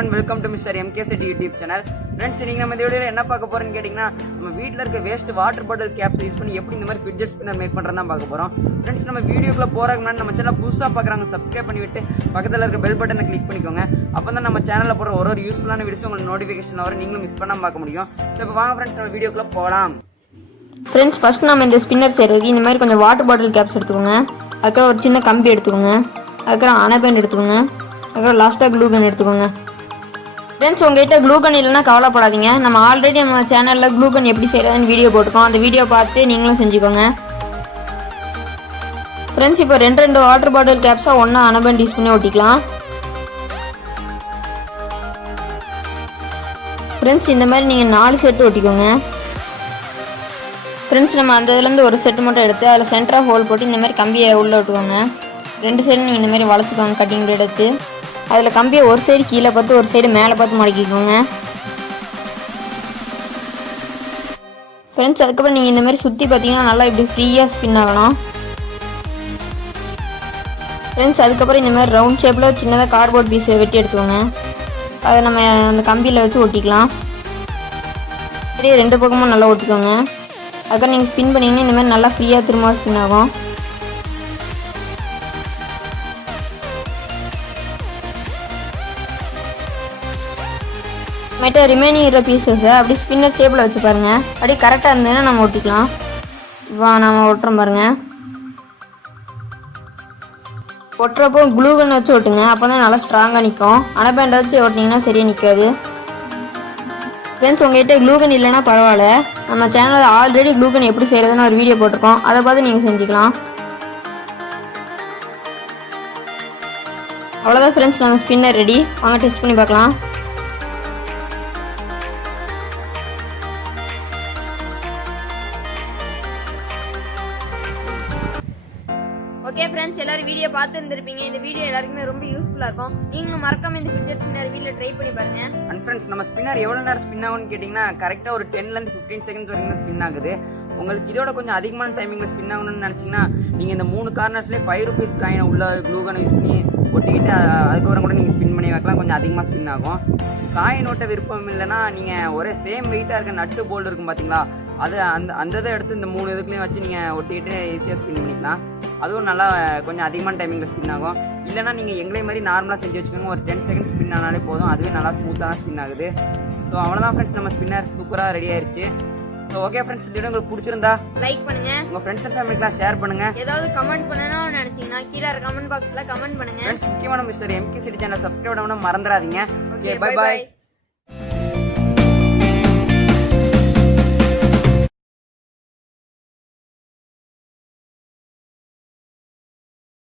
and welcome to Mr. MK City YouTube channel. Friends, இன்னைக்கு நம்ம இந்த வீடியோல என்ன பார்க்க போறோம்னு கேட்டிங்கன்னா நம்ம வீட்ல இருக்க waste water bottle caps use பண்ணி எப்படி இந்த மாதிரி ஃபிட்ஜெட் ஸ்பின்னர் மேக் பண்றதா பார்க்க போறோம். Friends, நம்ம வீடியோக்குள்ள போறதுக்கு முன்னாடி நம்ம சேனலை புதுசா பார்க்கறவங்க Subscribe பண்ணி விட்டு பக்கத்துல இருக்க பெல் பட்டனை கிளிக் பண்ணிக்கோங்க. அப்பதான் நம்ம சேனல்ல போற ஒரு யூஸ்ஃபுல்லான வீடியோஸ் உங்களுக்கு நோட்டிஃபிகேஷன் வரும், நீங்களும் மிஸ் பண்ணாம பார்க்க முடியும். சோ இப்போ வாங்க फ्रेंड्स நம்ம வீடியோக்குள்ள போலாம். फ्रेंड्स फर्स्ट நம்ம இந்த ஸ்பின்னர் செய்யறதுக்கு இந்த மாதிரி கொஞ்சம் வாட்டர் பாட்டில் கேப்ஸ் எடுத்துக்கோங்க. அதுக்கு ஒரு சின்ன கம்பி எடுத்துக்கோங்க. அதுக்கு அனபேண்ட் எடுத்துக்கோங்க. அதுக்கு லாஸ்டா க்ளூ கன் எடுத்துக்கோங்க. फ्रेंड्स உங்ககிட்ட க்ளூ கன் இல்லனா கவலைப்படாதீங்க. நம்ம ஆல்ரெடி நம்ம சேனல்ல க்ளூ கன் எப்படி செய்யறதுன்னு வீடியோ போட்டுருக்கோம். அந்த வீடியோ பார்த்து நீங்களும் செஞ்சுக்கோங்க. फ्रेंड्स இப்போ ரெண்டு வாட்டர் பாட்டில் கேப்ஸா ஒண்ணா அனபேண்ட் யூஸ் பண்ணி ஒட்டிக்கலாம். फ्रेंड्स இந்த மாதிரி நீங்க 4 செட் ஒட்டிக்கோங்க. फ्रेंड्स நம்ம அந்த இதுல இருந்து ஒரு செட் மட்டும் எடுத்து அதுல சென்டரா ஹோல் போட்டு இந்த மாதிரி கம்பியை உள்ள விட்டுக்கோங்க. ரெண்டு சைடு நீங்க இந்த மாதிரி வளைச்சுக்கோங்க கட்டிங் பிளேட் வச்சு. அதுல கம்பியை ஒரு சைடு கீழே பார்த்து ஒரு சைடு மேலே பார்த்து மடக்கிக்கோங்க. फ्रेंड्स அதுக்கப்புறம் நீங்க இந்த மாதிரி சுத்தி பாத்தீங்கன்னா நல்லா இப்படி ஃப்ரீயா ஸ்பின் ஆகணும். फ्रेंड्स அதுக்கப்புறம் இந்த மாதிரி ரவுண்ட் ஷேப்ல சின்னதா கார்ட்போர்ட் பீஸ் வெட்டி எடுத்துக்கோங்க. அதை நம்ம அந்த கம்பியில வச்சு ஒட்டிக்கலாம். அப்படியே ரெண்டு பக்கமும் நல்லா ஒட்டிக்கோங்க. அதுக்கப்புறம் நீங்கள் ஸ்பின் பண்ணிங்கன்னா இந்த மாதிரி நல்லா ஃப்ரீயாக திரும்ப ஸ்பின் ஆகும். மேட்ட ரிமைனிங் இருக்கிற பீசஸை அப்படி ஸ்பின்னர் ஷேப்பில் வச்சு பாருங்கள். அப்படியே கரெக்டாக இருந்ததுன்னா நம்ம ஒட்டிக்கலாம். இப்போ நம்ம ஒட்டுறோம் பாருங்கள். ஒட்டுறப்போ க்ளூ கன் வச்சு ஒட்டுங்க. அப்போ தான் நல்லா ஸ்ட்ராங்காக நிற்கும். அனபேண்டை வச்சு ஒட்டினீங்கன்னா சரியாக நிற்காது. ஃப்ரெண்ட்ஸ் உங்கள்கிட்ட க்ளூ கன் இல்லைன்னா பரவாயில்ல, நம்ம சேனலில் ஆல்ரெடி க்ளூ கன் எப்படி செய்கிறதுன்னு ஒரு வீடியோ போட்டிருக்கோம். அதை பார்த்து நீங்கள் செஞ்சுக்கலாம். அவ்வளோதான் ஃப்ரெண்ட்ஸ், நம்ம ஸ்பின்னர் ரெடி. வாங்க டெஸ்ட் பண்ணி பார்க்கலாம். ஓகே ஃப்ரெண்ட்ஸ், எல்லாரும் வீடியோ பார்த்து இருந்திருப்பீங்க. இந்த வீடியோ எல்லாருக்குமே ரொம்ப யூஸ்ஃபுல்லா இருக்கும். நீங்களும் மறக்காம இந்த ஃபிட்ஜெட் ஸ்பின்னர் வீட்ல ட்ரை பண்ணி பாருங்க. அண்ட் ஃப்ரெண்ட்ஸ், நம்ம ஸ்பின்னர் எவ்வளவு நேரம் ஸ்பின் ஆகும்னு கேட்டிங்கன்னா கரெக்டா ஒரு 10 ல இருந்து 15 செகண்ட்ஸ் வரைக்கும் ஸ்பின் ஆகுது. உங்களுக்கு இதோட கொஞ்சம் அதிகமான டைமிங்ல ஸ்பின் ஆகணும்னு நினைச்சீங்கன்னா நீங்க இந்த 3 கார்னர்ஸ்லேயே 5 rupees காயினை உள்ள க்ளூ கன் யூஸ் பண்ணி ஒட்டிக்கிட்டு அதுக்கப்புறம் கூட நீங்கள் ஸ்பின் பண்ணி வைக்கலாம். கொஞ்சம் அதிகமாக ஸ்பின் ஆகும். காயின் ஓட்ட விருப்பம் இல்லைன்னா நீங்கள் ஒரே சேம் வெயிட்டாக இருக்க நட்டு போல்டு இருக்கும் பார்த்தீங்களா, அது அந்த இதை எடுத்து இந்த 3 இதுக்குலேயும் வச்சு நீங்கள் ஒட்டிக்கிட்டு ஈஸியாக ஸ்பின் பண்ணிக்கலாம். அதுவும் நல்லா கொஞ்சம் அதிகமான டைமிங்கில் ஸ்பின் ஆகும். இல்லைனா நீங்கள் எங்களே மாதிரி நார்மலாக செஞ்சு வச்சுக்கோங்க. ஒரு 10 செகண்ட்ஸ் ஸ்பின் ஆனாலே போதும். அதுவே நல்லா ஸ்மூத்தாக தான் ஸ்பின் ஆகுது. ஸோ அவ்வளோதான் ஃப்ரெண்ட்ஸ், நம்ம ஸ்பின்னர் சூப்பராக ரெடி ஆயிடுச்சு. ஸோ ஓகே ஃப்ரெண்ட்ஸ், இந்த வீடியோ உங்களுக்கு பிடிச்சிருந்தா லைக் பண்ணுங்க, உங்க ஃப்ரெண்ட்ஸ் அண்ட் ஃபேமிலிக்குலாம் ஷேர் பண்ணுங்க. ஏதாவது கமெண்ட் பண்ணணும்னு நினைச்சீங்கன்னா கீழே கமெண்ட் பாக்ஸ்ல கமெண்ட் பண்ணுங்க. ஃப்ரெண்ட்ஸ் முக்கியமான மிஸ்டர் MK City சேனலை சப்ஸ்கிரைப் பண்ண மறந்துடாதீங்க. Okay, bye by.